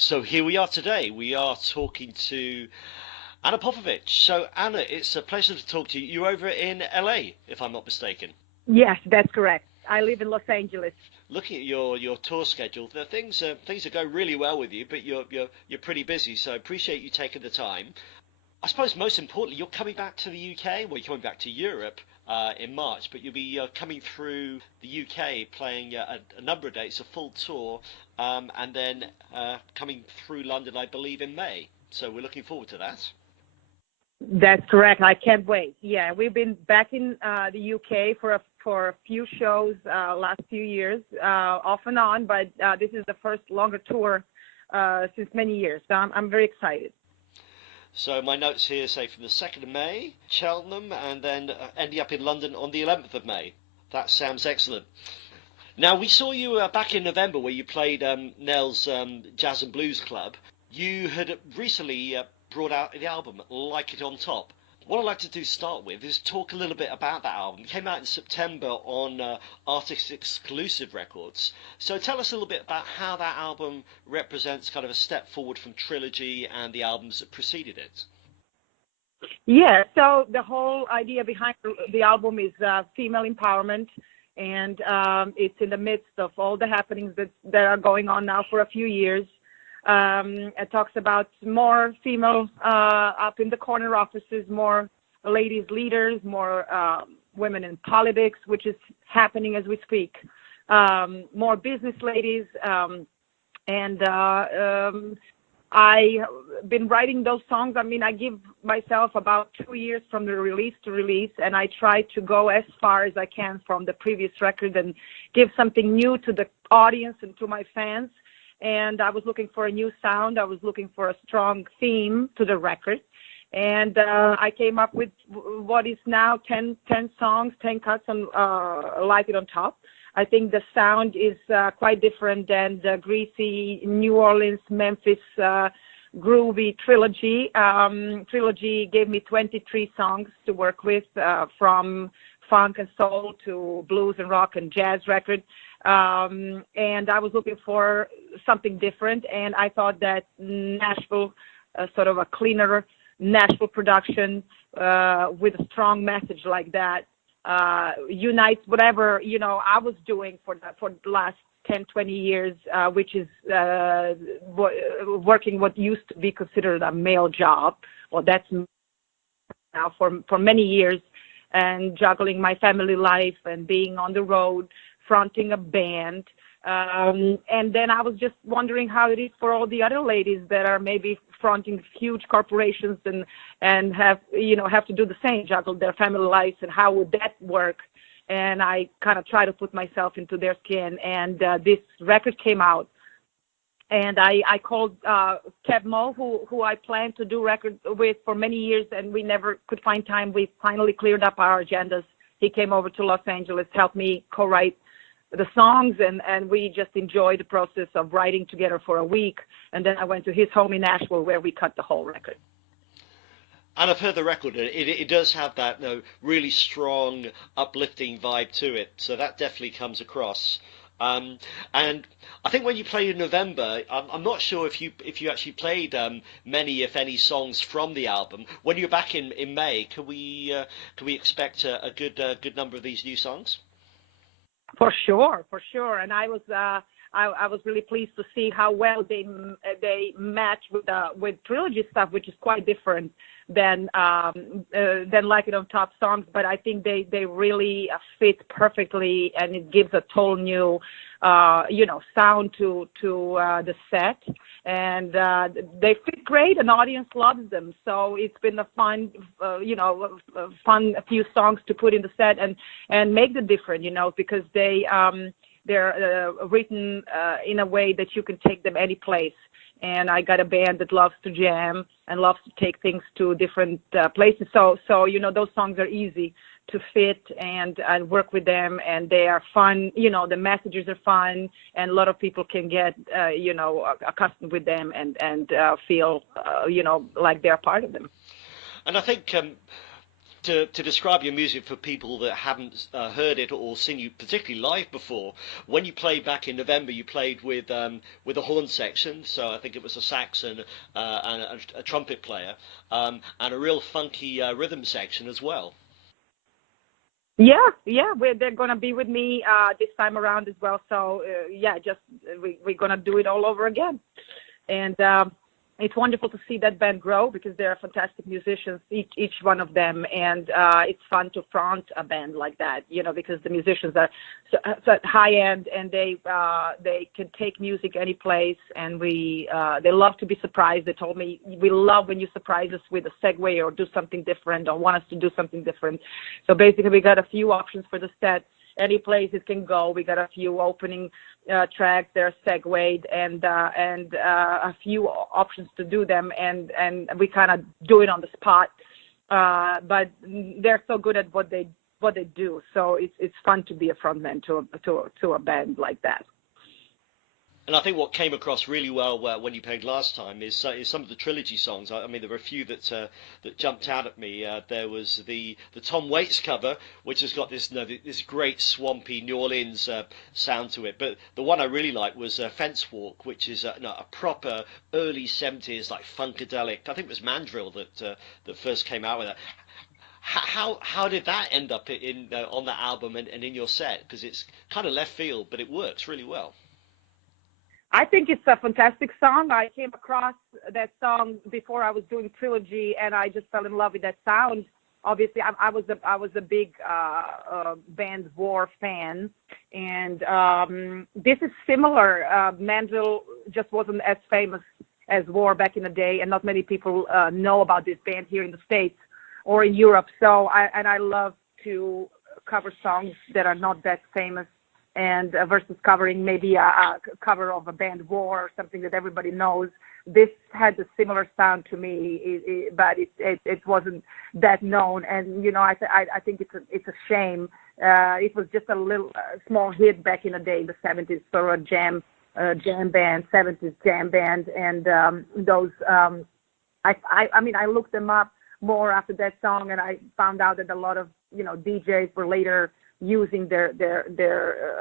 So here we are today. We are talking to Anna Popovic. So Anna, it's a pleasure to talk to you. You're over in LA, if I'm not mistaken. Yes, that's correct. I live in Los Angeles. Looking at your tour schedule, things are going really well with you, but you're pretty busy. So I appreciate you taking the time. I suppose most importantly, you're coming back to the UK. Well, you're coming back to Europe in March, but you'll be coming through the UK, playing a number of dates, a full tour, and then coming through London, I believe, in May. So we're looking forward to that. That's correct. I can't wait. Yeah, we've been back in the UK for a few shows last few years, off and on, but this is the first longer tour since many years. So I'm very excited. So my notes here say from the 2nd of May, Cheltenham, and then ending up in London on the 11th of May. That sounds excellent. Now, we saw you back in November where you played Nell's Jazz and Blues Club. You had recently brought out the album Like It On Top. What I'd like to do to start with is talk a little bit about that album. It came out in September on Artist Exclusive Records. So tell us a little bit about how that album represents kind of a step forward from Trilogy and the albums that preceded it. Yeah, so the whole idea behind the album is female empowerment, and it's in the midst of all the happenings that are going on now for a few years. It talks about more female up in the corner offices, more ladies leaders, more women in politics, which is happening as we speak, more business ladies. And I've been writing those songs. I mean, I give myself about 2 years from the release to release, and I try to go as far as I can from the previous record and give something new to the audience and to my fans. And I was looking for a new sound. I was looking for a strong theme to the record. And I came up with what is now 10 songs, 10 cuts on Like It On Top. I think the sound is quite different than the greasy New Orleans, Memphis, groovy Trilogy. Trilogy gave me 23 songs to work with, from funk and soul to blues and rock and jazz record. And I was looking for something different, and I thought that Nashville, sort of a cleaner Nashville production with a strong message like that, unites whatever I was doing for the last 10, 20 years, which is working what used to be considered a male job. Well, that's now for many years, and juggling my family life and being on the road, fronting a band. And then I was just wondering how it is for all the other ladies that are maybe fronting huge corporations and have to do the same, juggle their family lives, and how would that work? And I kind of try to put myself into their skin. And this record came out, and I called Keb Mo, who I planned to do records with for many years, and we never could find time. We finally cleared up our agendas. He came over to Los Angeles, helped me co-write the songs, and we just enjoyed the process of writing together for a week. And then I went to his home in Nashville, where we cut the whole record. And I've heard the record. It does have that really strong, uplifting vibe to it. So that definitely comes across. And I think when you played in November, I'm not sure if you actually played many, if any, songs from the album. When you're back in May, can we expect a good number of these new songs? For sure. And I was really pleased to see how well they match with Trilogy stuff, which is quite different than Like It On Top songs. But I think they really fit perfectly, and it gives a total new sound to the set, and they fit great, and audience loves them. So it's been a fun a few songs to put in the set and make the difference, because they're written in a way that you can take them any place. And I got a band that loves to jam and loves to take things to different places. So those songs are easy to fit and work with them, and they are fun. The messages are fun, and a lot of people can get accustomed with them and feel like they're part of them. And I think to describe your music for people that haven't heard it or seen you particularly live before, when you played back in November, you played with a horn section, so I think it was a sax and a trumpet player, and a real funky rhythm section as well. Yeah, they're gonna be with me this time around as well. So we're gonna do it all over again, and it's wonderful to see that band grow because they're fantastic musicians, each one of them, and it's fun to front a band like that, because the musicians are so high end and they can take music any place, and they love to be surprised. They told me, we love when you surprise us with a segue or do something different or want us to do something different. So basically, we got a few options for the set. Any place it can go. We got a few opening tracks. They're segued and a few options to do them, and we kind of do it on the spot. But they're so good at what they do. So it's fun to be a frontman to a band like that. And I think what came across really well when you played last time is some of the Trilogy songs. I mean, there were a few that jumped out at me. There was the Tom Waits cover, which has got this this great swampy New Orleans sound to it. But the one I really liked was Fence Walk, which is a proper early 70s like funkadelic. I think it was Mandrill that first came out with that. How did that end up on that album and in your set? Because it's kind of left field, but it works really well. I think it's a fantastic song. I came across that song before I was doing Trilogy, and I just fell in love with that sound. Obviously, I was a big band War fan, and this is similar. Mandrill just wasn't as famous as War back in the day, and not many people know about this band here in the States or in Europe. So I love to cover songs that are not that famous. And versus covering maybe a cover of a band War or something that everybody knows, this had a similar sound to me, but it wasn't that known. And I think it's a shame. It was just a little small hit back in the day, in the 70s, for a jam band, 70s jam band, and those. I mean, I looked them up more after that song, and I found out that a lot of DJs were later using their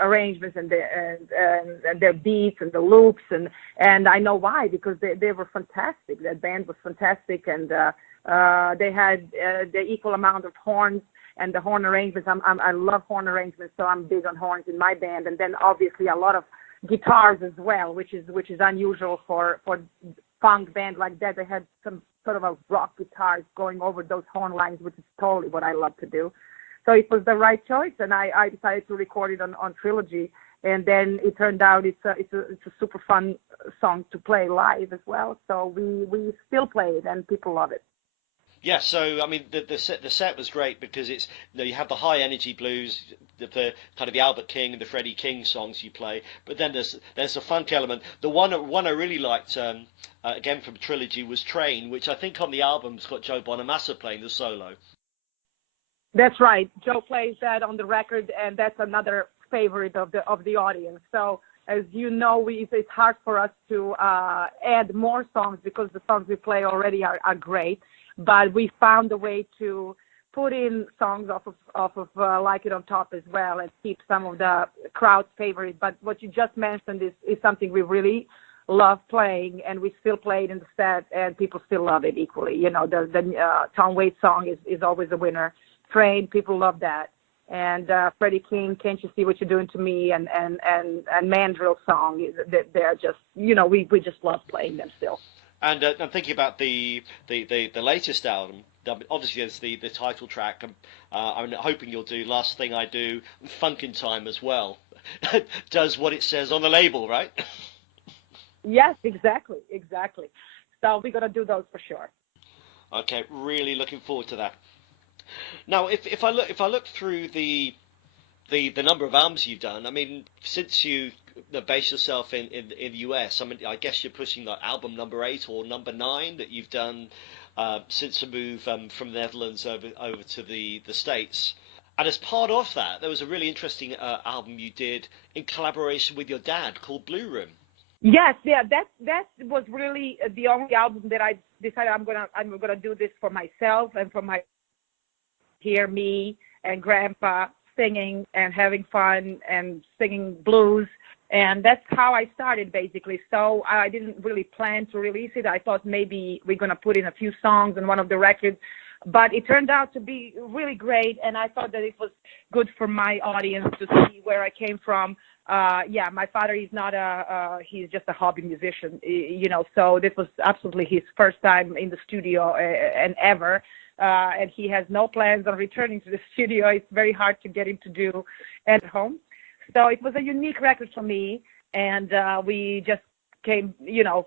arrangements and their beats and the loops, and I know why, because they were fantastic. That band was fantastic, and they had the equal amount of horns and the horn arrangements. I love horn arrangements, so I'm big on horns in my band, and then obviously a lot of guitars as well, which is unusual for funk band like that. They had some sort of a rock guitars going over those horn lines, which is totally what I love to do. So it was the right choice, and I decided to record it on Trilogy, and then it turned out it's a super fun song to play live as well. So we still play it, and people love it. Yeah, so I mean the set was great because it's you have the high energy blues, the kind of the Albert King and the Freddie King songs you play, but then there's a funk element. The one I really liked again from Trilogy was Train, which I think on the album's got Joe Bonamassa playing the solo. That's right. Joe plays that on the record, and that's another favorite of the audience. So as you know, it's hard for us to add more songs because the songs we play already are great. But we found a way to put in songs off of Like It on Top as well, and keep some of the crowd's favorites. But what you just mentioned is something we really love playing, and we still play it in the set, and people still love it equally. The Tom Waits song is always a winner. Train, people love that, and Freddie King, Can't You See What You're Doing to Me, and Mandrill song, they're just we just love playing them still. And I'm thinking about the latest album. Obviously, there's the title track. I'm hoping you'll do Last Thing I Do, Funkin' Time as well. Does what it says on the label, right? Yes, exactly. So we're gonna do those for sure. Okay, really looking forward to that. Now, if I look through the number of albums you've done, I mean, since you base yourself in the US, I mean, I guess you're pushing like album number 8 or number 9 that you've done since the move from the Netherlands over to the States. And as part of that, there was a really interesting album you did in collaboration with your dad called Blue Room. Yes, yeah, that was really the only album that I decided I'm gonna do this for myself and for my hear me and Grandpa singing and having fun and singing blues. And that's how I started, basically. So I didn't really plan to release it. I thought maybe we're going to put in a few songs on one of the records. But it turned out to be really great, and I thought that it was good for my audience to see where I came from. Yeah, my father is not he's just a hobby musician, you know, so this was absolutely his first time in the studio and ever. And he has no plans on returning to the studio. It's very hard to get him to do at home. So it was a unique record for me, and we just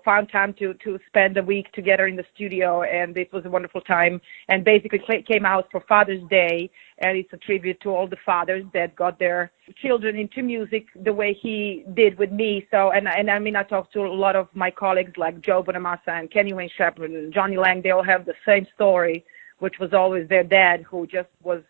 found time to spend a week together in the studio, and it was a wonderful time. And basically came out for Father's Day, and it's a tribute to all the fathers that got their children into music the way he did with me. So, and I mean, I talked to a lot of my colleagues like Joe Bonamassa and Kenny Wayne Shepherd and Johnny Lang. They all have the same story, which was always their dad, who just was,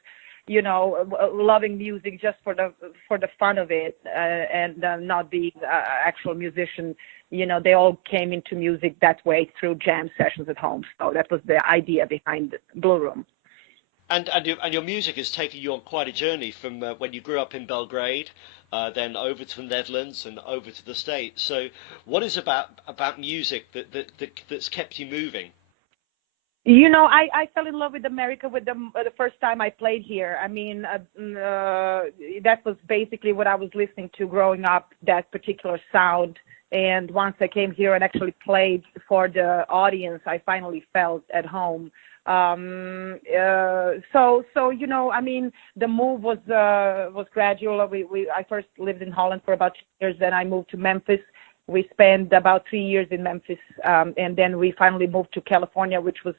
you know, loving music just for the fun of it, and not being an actual musician. You know, they all came into music that way through jam sessions at home. So that was the idea behind Blue Room. And your music has taken you on quite a journey from when you grew up in Belgrade, then over to the Netherlands and over to the States. So what is about music that's kept you moving? You know, I fell in love with America with the first time I played here. I mean, that was basically what I was listening to growing up, that particular sound. And once I came here and actually played for the audience, I finally felt at home. So you know, I mean, the move was gradual. I first lived in Holland for about 2 years, then I moved to Memphis. We spent about 3 years in Memphis, and then we finally moved to California, which was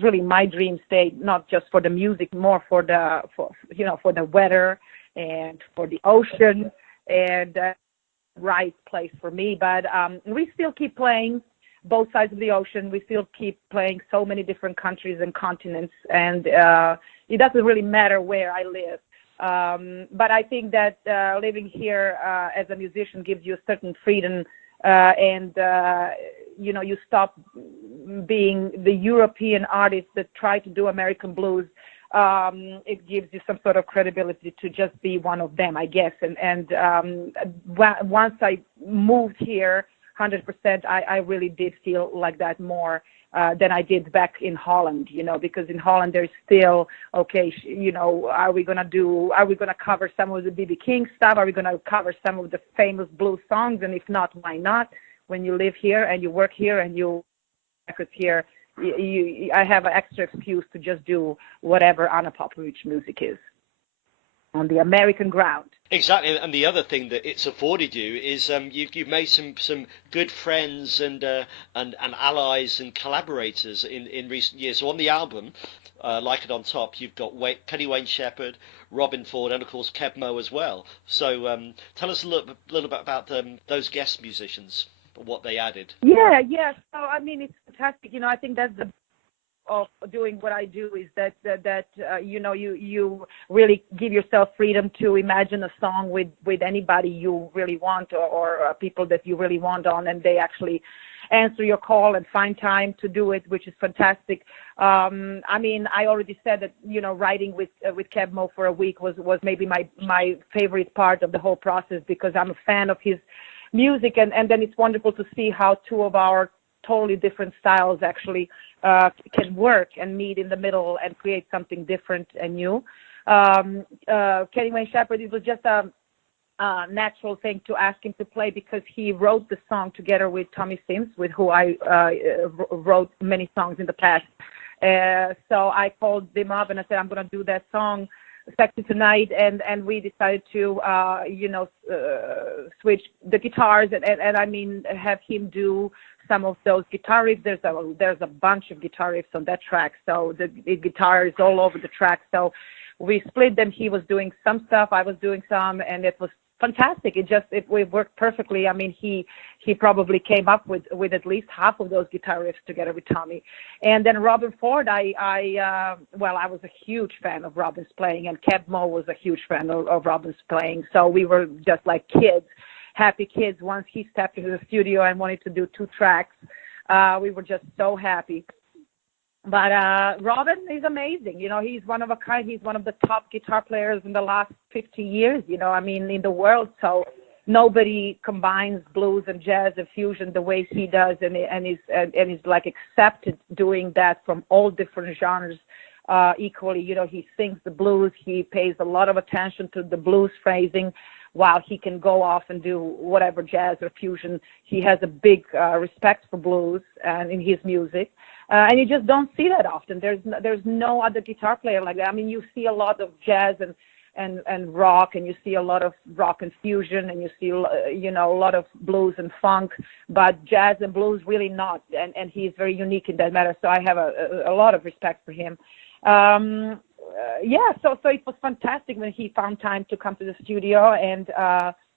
really my dream state, not just for the music, more for the weather and for the ocean, and right place for me. But we still keep playing both sides of the ocean. We still keep playing so many different countries and continents, and it doesn't really matter where I live. But I think that living here as a musician gives you a certain freedom, and you know, you stop being the European artist that try to do American blues. It gives you some sort of credibility to just be one of them, I guess. And once I moved here 100%, I really did feel like that more than I did back in Holland, you know, because in Holland there's still, okay, you know, are we going to cover some of the B.B. King stuff? Are we going to cover some of the famous blues songs? And if not, why not? When you live here and you work here and you records here, I have an extra excuse to just do whatever Anna Popovic music is on the American ground. Exactly, and the other thing that it's afforded you is you've made some good friends and allies and collaborators in recent years. So on the album, Like It on Top, you've got Kenny Wayne Shepherd, Robben Ford, and of course Keb Mo as well. So tell us a little bit about those guest musicians, what they added. Yeah. So I mean, it's fantastic. You know, I think that's the of doing what I do is that you know, you really give yourself freedom to imagine a song with anybody you really want, or people that you really want on, and they actually answer your call and find time to do it, which is fantastic. I mean, I already said that, you know, writing with Keb Mo for a week was maybe my favorite part of the whole process, because I'm a fan of his music, and then it's wonderful to see how two of our totally different styles actually can work and meet in the middle and create something different and new. Kenny Wayne Shepherd, it was just a natural thing to ask him to play, because he wrote the song together with Tommy Sims, with who I wrote many songs in the past. So I called him up and I said, I'm going to do that song, Sexy Tonight, and we decided to switch the guitars and I mean, have him do some of those guitar riffs. There's a bunch of guitar riffs on that track, so the guitar is all over the track. So we split them. He was doing some stuff, I was doing some, and it was fantastic. It worked perfectly. I mean, he probably came up with at least half of those guitar riffs together with Tommy. And then Robben Ford, I was a huge fan of Robben's playing, and Keb Mo was a huge fan of Robben's playing. So we were just like kids, happy kids. Once he stepped into the studio and wanted to do 2 tracks, we were just so happy. But Robben is amazing. You know, he's one of a kind. He's one of the top guitar players in the last 50 years, you know, I mean, in the world. So nobody combines blues and jazz and fusion the way he does, and he's like accepted doing that from all different genres equally. You know, he sings the blues. He pays a lot of attention to the blues phrasing, while he can go off and do whatever jazz or fusion. He has a big respect for blues and in his music. And you just don't see that often. There's no other guitar player like that. I mean, you see a lot of jazz and rock, and you see a lot of rock and fusion, and you see, you know, a lot of blues and funk, but jazz and blues really not. And he's very unique in that matter. So I have a lot of respect for him. Yeah, so it was fantastic when he found time to come to the studio, and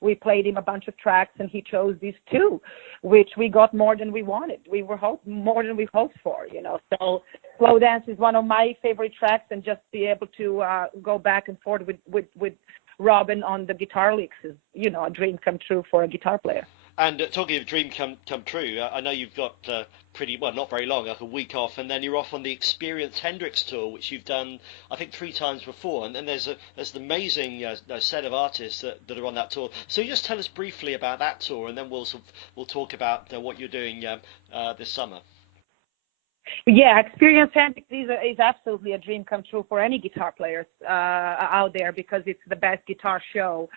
we played him a bunch of tracks, and he chose these two, which we got more than we wanted. We were more than we hoped for, you know. So Slow Dance is one of my favorite tracks, and just be able to go back and forth with Robben on the guitar licks is, you know, a dream come true for a guitar player. And talking of dream come true, I know you've got not very long, like a week off, and then you're off on the Experience Hendrix tour, which you've done, I think, 3 times before. And then there's an amazing set of artists that are on that tour. So you just tell us briefly about that tour, and then we'll talk about what you're doing this summer. Yeah, Experience Hendrix is absolutely a dream come true for any guitar players out there, because it's the best guitar show.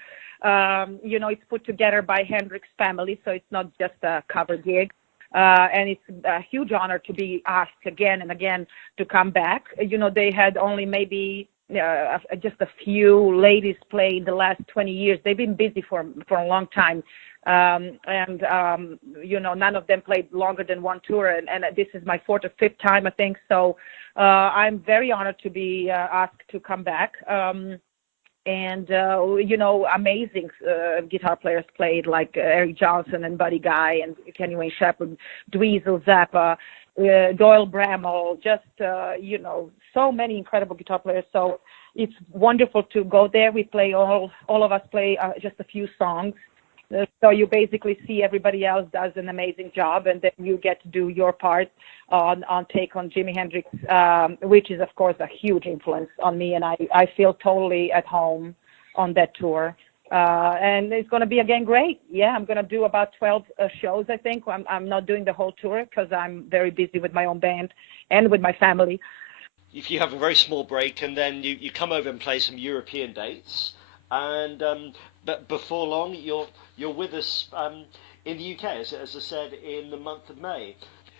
You know, it's put together by Hendrix family, so it's not just a cover gig. And it's a huge honor to be asked again and again to come back. You know, they had only maybe just a few ladies play in the last 20 years. They've been busy for a long time. You know, none of them played longer than one tour. And this is my 4th or 5th time, I think. So I'm very honored to be asked to come back. And, you know, amazing guitar players played, like Eric Johnson and Buddy Guy and Kenny Wayne Shepherd, Dweezil, Zappa, Doyle Bramall, just, you know, so many incredible guitar players. So it's wonderful to go there. We play all of us play just a few songs. So you basically see everybody else does an amazing job, and then you get to do your part on take on Jimi Hendrix, which is, of course, a huge influence on me, and I feel totally at home on that tour. And it's going to be, again, great. Yeah, I'm going to do about 12 shows, I think. I'm not doing the whole tour because I'm very busy with my own band and with my family. If you have a very small break, and then you come over and play some European dates, and but before long you're with us in the UK, as I said, in the month of May.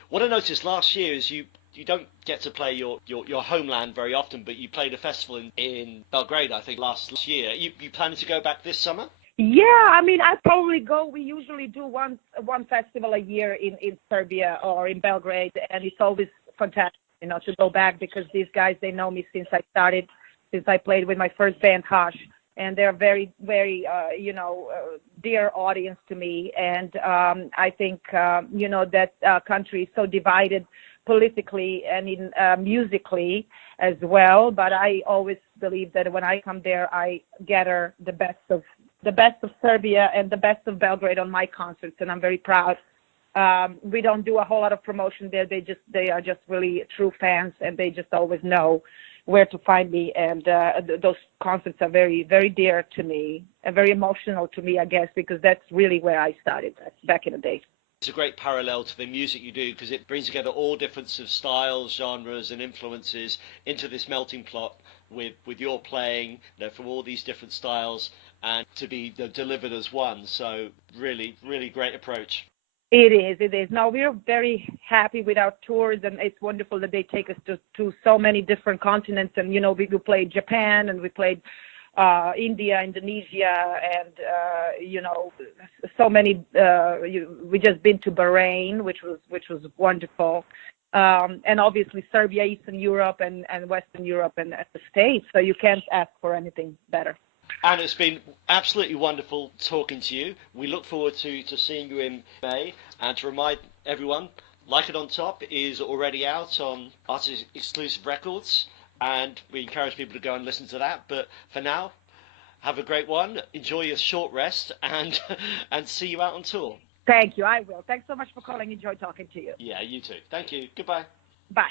What I noticed last year is you don't get to play your homeland very often, but you played a festival in Belgrade, I think, last year. You planning to go back this summer? Yeah, I mean, I probably go. We usually do one festival a year in Serbia or in Belgrade, and it's always fantastic, you know, to go back, because these guys, they know me since I played with my first band, Hush. And they're very, very, you know, dear audience to me. And I think, you know, that country is so divided politically and in musically as well. But I always believe that when I come there, I gather the best of Serbia and the best of Belgrade on my concerts, and I'm very proud. We don't do a whole lot of promotion there. They are just really true fans, and they just always know where to find me, and those concerts are very, very dear to me and very emotional to me, I guess, because that's really where I started back in the day. It's a great parallel to the music you do, because it brings together all different sort of styles, genres and influences into this melting pot with your playing, you know, from all these different styles, and to be delivered as one. So really, really great approach. It is. No, we're very happy with our tours, and it's wonderful that they take us to so many different continents. And, you know, we played Japan, and we played India, Indonesia, and, you know, so many. We just been to Bahrain, which was wonderful. And obviously Serbia, Eastern Europe, and Western Europe, and the States. So you can't ask for anything better. And it's been absolutely wonderful talking to you. We look forward to seeing you in May. And to remind everyone, Like It On Top is already out on Artist Exclusive Records, and we encourage people to go and listen to that. But for now, have a great one. Enjoy your short rest, and see you out on tour. Thank you. I will. Thanks so much for calling. Enjoy talking to you. Yeah, you too. Thank you. Goodbye. Bye.